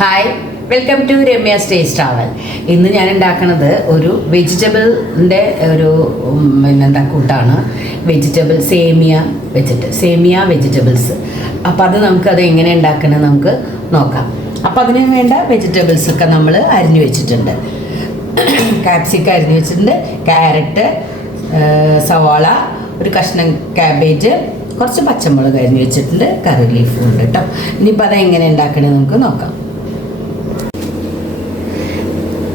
Hi, welcome to Ramya's taste travel. ഇന്ന് ഞാൻ ഉണ്ടാക്കുന്നത് ഒരു വെജിറ്റബിളിൻ്റെ ഒരു പിന്നെന്താ കൂട്ടാണ്. വെജിറ്റബിൾ സേമിയ വെജിറ്റബിൾസ്. അപ്പോൾ നമുക്കത് എങ്ങനെ ഉണ്ടാക്കണം നമുക്ക് നോക്കാം. അപ്പോൾ അതിന് വേണ്ട വെജിറ്റബിൾസൊക്കെ നമ്മൾ അരിഞ്ഞു വെച്ചിട്ടുണ്ട്. കാപ്സിക്കം അരിഞ്ഞു വെച്ചിട്ടുണ്ട്, ക്യാരറ്റ്, സവാള, ഒരു കഷ്ണം ക്യാബേജ്, കുറച്ച് പച്ചമുളക് അരിഞ്ഞു വെച്ചിട്ടുണ്ട്, കറി ലീഫും ഉണ്ട് കേട്ടോ. ഇനിയിപ്പോൾ അതെങ്ങനെ ഉണ്ടാക്കണമെന്ന് നമുക്ക് നോക്കാം.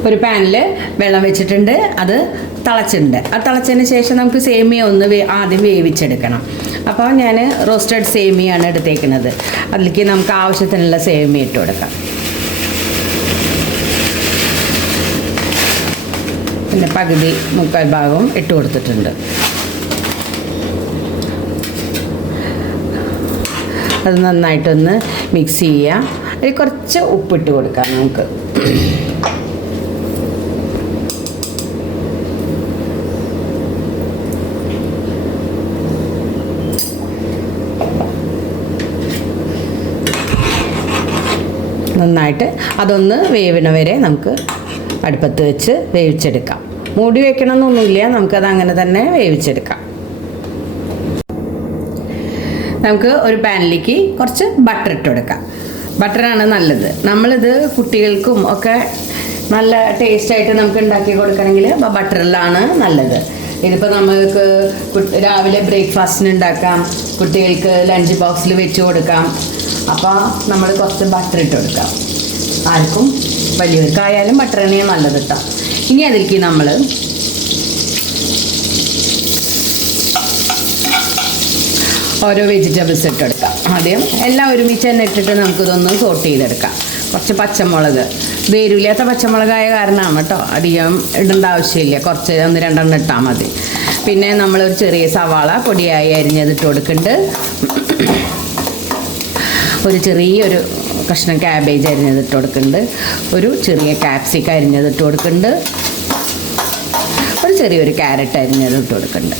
ഒരു പാനിൽ വെള്ളം വെച്ചിട്ടുണ്ട്, അത് തിളച്ചിട്ടുണ്ട്. ആ തിളച്ചതിന് ശേഷം നമുക്ക് സേമിയ ഒന്ന് ആദ്യം വേവിച്ചെടുക്കണം. അപ്പോൾ ഞാൻ റോസ്റ്റഡ് സേമിയാണ് എടുത്തേക്കുന്നത്. അതിലേക്ക് നമുക്ക് ആവശ്യത്തിനുള്ള സേമിയ ഇട്ട് കൊടുക്കാം. പിന്നെ പകുതി മുക്കാൽ ഭാഗവും ഇട്ട് കൊടുത്തിട്ടുണ്ട്. അത് നന്നായിട്ടൊന്ന് മിക്സ് ചെയ്യുക. അതിൽ കുറച്ച് ഉപ്പിട്ട് കൊടുക്കാം നമുക്ക്. നന്നായിട്ട് അതൊന്ന് വേവണ വരെ നമുക്ക് അടുപ്പത്ത് വെച്ച് വേവിച്ചെടുക്കാം. മൂടി വെക്കണമെന്നൊന്നുമില്ല, നമുക്കത് അങ്ങനെ തന്നെ വേവിച്ചെടുക്കാം. നമുക്ക് ഒരു പാനിലേക്ക് കുറച്ച് ബട്ടർ ഇട്ട് കൊടുക്കാം. ബട്ടറാണ് നല്ലത്. നമ്മളിത് കുട്ടികൾക്കും ഒക്കെ നല്ല ടേസ്റ്റായിട്ട് നമുക്ക് ഉണ്ടാക്കി കൊടുക്കണമെങ്കിൽ ബട്ടറിലാണ് നല്ലത്. ഇതിപ്പോൾ നമുക്ക് രാവിലെ ബ്രേക്ക്ഫാസ്റ്റിന് ഉണ്ടാക്കാം, കുട്ടികൾക്ക് ലഞ്ച് ബോക്സിൽ വെച്ച് കൊടുക്കാം. അപ്പോൾ നമ്മൾ കുറച്ച് ബട്ടർ ഇട്ട് കൊടുക്കാം. ആർക്കും വലിയവർക്കായാലും ബട്ടർ തന്നെയാണ് നല്ലത് കേട്ടോ. ഇനി അതിലേക്ക് നമ്മൾ ഓരോ വെജിറ്റബിൾസ് ഇട്ടെടുക്കാം. ആദ്യം എല്ലാം ഒരുമിച്ച് തന്നെ ഇട്ടിട്ട് നമുക്കിതൊന്ന് സോട്ട് ചെയ്തെടുക്കാം. കുറച്ച് പച്ചമുളക്, വേരില്ലാത്ത പച്ചമുളകായ കാരണമാണ് കേട്ടോ, അധികം ഇടേണ്ട ആവശ്യമില്ല. കുറച്ച് 1-2 ഇട്ടാൽ മതി. പിന്നെ നമ്മളൊരു ചെറിയ സവാള പൊടിയായി അരിഞ്ഞതിട്ട് കൊടുക്കുന്നുണ്ട്. ഒരു ചെറിയൊരു കഷ്ണം ക്യാബേജ് അരിഞ്ഞതിട്ട് കൊടുക്കുന്നുണ്ട്. ഒരു ചെറിയ ക്യാപ്സിക്കം അരിഞ്ഞതിട്ട് കൊടുക്കുന്നുണ്ട്. ഒരു ചെറിയൊരു ക്യാരറ്റ് അരിഞ്ഞതിട്ട് കൊടുക്കുന്നുണ്ട്.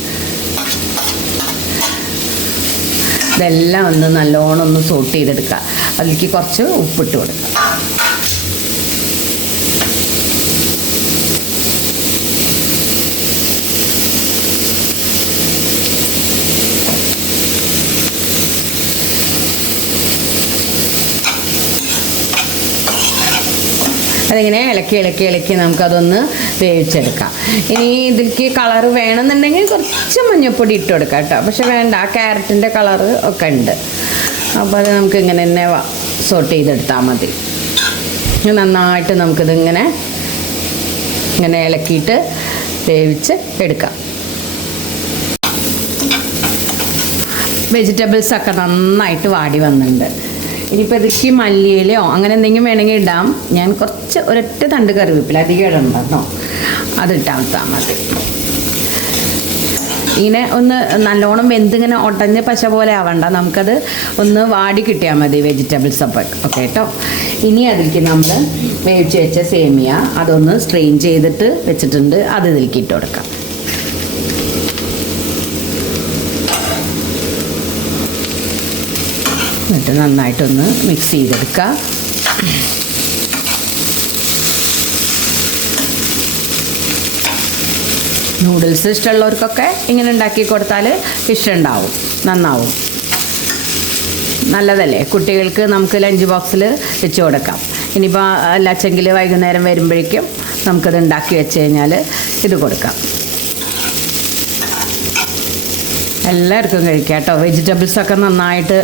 ഇതെല്ലാം ഒന്ന് നല്ലോണം ഒന്ന് സോട്ട് ചെയ്തെടുക്കുക. അതിലേക്ക് കുറച്ച് ഉപ്പിട്ട് കൊടുക്കുക. അതിങ്ങനെ ഇളക്കി നമുക്കതൊന്ന് വേവിച്ചെടുക്കാം. ഇനി ഇതിലേക്ക് കളറ് വേണമെന്നുണ്ടെങ്കിൽ കുറച്ച് മഞ്ഞൾപ്പൊടി ഇട്ട് കൊടുക്കാം കേട്ടോ. പക്ഷെ വേണ്ട, ആ ക്യാരറ്റിൻ്റെ കളറ് ഒക്കെ ഉണ്ട്. അപ്പോൾ അത് നമുക്ക് ഇങ്ങനെ തന്നെ സോട്ട് ചെയ്തെടുത്താൽ മതി. നന്നായിട്ട് നമുക്കിതിങ്ങനെ ഇളക്കിയിട്ട് വേവിച്ച് എടുക്കാം. വെജിറ്റബിൾസൊക്കെ നന്നായിട്ട് വാടി വന്നിട്ടുണ്ട്. ഇനിയിപ്പോൾ ഇതിക്ക് മല്ലിയിലയോ അങ്ങനെ എന്തെങ്കിലും വേണമെങ്കിൽ ഇടാം. ഞാൻ കുറച്ച് ഒരൊറ്റ തണ്ട് കറിവേപ്പില, അധികം ഇടണ്ട കേട്ടോ, അതിട്ടാൽ മതി. ഇങ്ങനെ ഒന്ന് നല്ലോണം വെന്തിങ്ങനെ ഒടഞ്ഞ പശ പോലെ ആവണ്ട, നമുക്കത് ഒന്ന് വാടി കിട്ടിയാൽ മതി വെജിറ്റബിൾസ് ഒക്കെ കേട്ടോ. ഇനി അതിലേക്ക് നമ്മൾ വേവിച്ച് വെച്ച സേമിയ അതൊന്ന് സ്ട്രെയിൻ ചെയ്തിട്ട് വെച്ചിട്ടുണ്ട്, അത് ഇതിലേക്ക് ഇട്ട് കൊടുക്കാം. എന്നിട്ട് നന്നായിട്ടൊന്ന് മിക്സ് ചെയ്തെടുക്കുക. നൂഡിൽസ് ഇഷ്ടമുള്ളവർക്കൊക്കെ ഇങ്ങനെ ഉണ്ടാക്കി കൊടുത്താൽ ഇഷ്ടമുണ്ടാവും, നന്നാവും. നല്ലതല്ലേ, കുട്ടികൾക്ക് നമുക്ക് ലഞ്ച് ബോക്സിൽ വെച്ച് കൊടുക്കാം. ഇനിയിപ്പോൾ അല്ലാച്ചെങ്കിൽ വൈകുന്നേരം വരുമ്പോഴേക്കും നമുക്കത് ഉണ്ടാക്കി വെച്ച് കഴിഞ്ഞാൽ ഇത് കൊടുക്കാം. എല്ലാവർക്കും കഴിക്കാം കേട്ടോ. വെജിറ്റബിൾസൊക്കെ നന്നായിട്ട്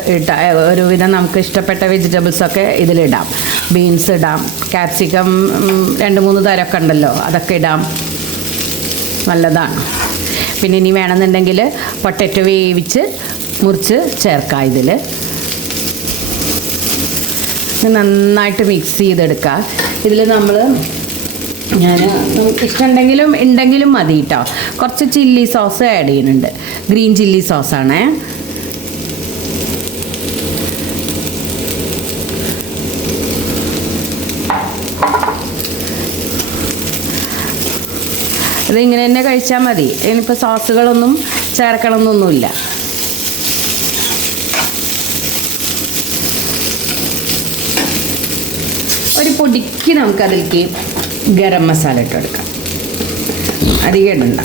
ഒരുവിധം നമുക്ക് ഇഷ്ടപ്പെട്ട വെജിറ്റബിൾസൊക്കെ ഇതിലിടാം. ബീൻസ് ഇടാം, ക്യാപ്സിക്കം 2-3 തരമൊക്കെ ഉണ്ടല്ലോ, അതൊക്കെ ഇടാം, നല്ലതാണ്. പിന്നെ ഇനി വേണമെന്നുണ്ടെങ്കിൽ പൊട്ടറ്റോ വേവിച്ച് മുറിച്ച് ചേർക്കാം. ഇതിൽ നന്നായിട്ട് മിക്സ് ചെയ്തെടുക്കുക. ഇതിൽ നമുക്ക് ഇഷ്ടമുണ്ടെങ്കിലും മതി കേട്ടോ. കുറച്ച് ചില്ലി സോസ് ആഡ് ചെയ്യുന്നുണ്ട്, ഗ്രീൻ ചില്ലി സോസാണേ. ഇതിങ്ങനെ തന്നെ കഴിച്ചാൽ മതി. ഇനിയിപ്പോൾ സോസുകളൊന്നും ചേർക്കണമെന്നൊന്നുമില്ല. ഒരു പൊടിക്ക് നമുക്കതിലേക്ക് ഗരം മസാല ഇട്ട് കൊടുക്കാം. അധികം ഇടണ്ട,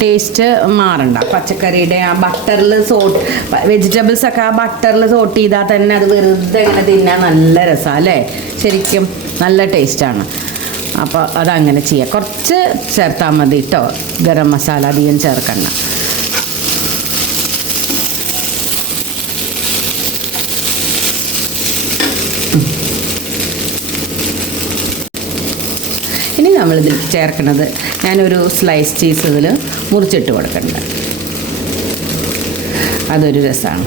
ടേസ്റ്റ് മാറണ്ട. പച്ചക്കറിയുടെ ആ ബട്ടറിൽ വെജിറ്റബിൾസൊക്കെ ആ ബട്ടറിൽ സോട്ട് ചെയ്താൽ തന്നെ അത് വെറുതെ ഇങ്ങനെ തിന്നാൻ നല്ല രസമാണ് അല്ലേ? ശരിക്കും നല്ല ടേസ്റ്റാണ്. അപ്പോൾ അതങ്ങനെ ചെയ്യാം. കുറച്ച് ചേർത്താൽ മതി കേട്ടോ, ഗരം മസാല അധികം ചേർക്കണ്ട. ഇനി നമ്മളിതിൽ ചേർക്കുന്നത്, ഞാനൊരു സ്ലൈസ് ചീസ് ഇതിൽ മുറിച്ചിട്ട് കൊടുക്കണ്ട, അതൊരു രസമാണ്.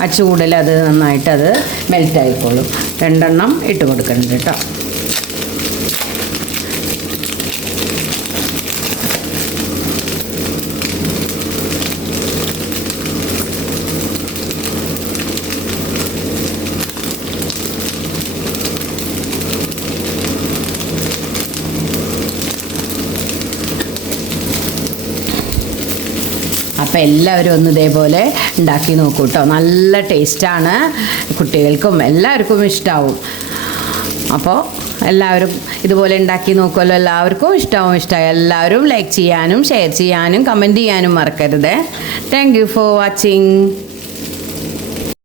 ആ ചൂടിൽ അത് നന്നായിട്ടത് മെൽറ്റായിക്കോളും. 2 എണ്ണം ഇട്ട് കൊടുക്കുന്നുണ്ട് കേട്ടോ. അപ്പോൾ എല്ലാവരും ഒന്ന് ഇതേപോലെ ഉണ്ടാക്കി നോക്കൂ കേട്ടോ. നല്ല ടേസ്റ്റാണ്, കുട്ടികൾക്കും എല്ലാവർക്കും ഇഷ്ടമാവും. അപ്പോൾ എല്ലാവരും ഇതുപോലെ ഉണ്ടാക്കി നോക്കുമല്ലോ, എല്ലാവർക്കും ഇഷ്ടമായി. എല്ലാവരും ലൈക്ക് ചെയ്യാനും ഷെയർ ചെയ്യാനും കമൻറ്റ് ചെയ്യാനും മറക്കരുത്. Thank you for watching.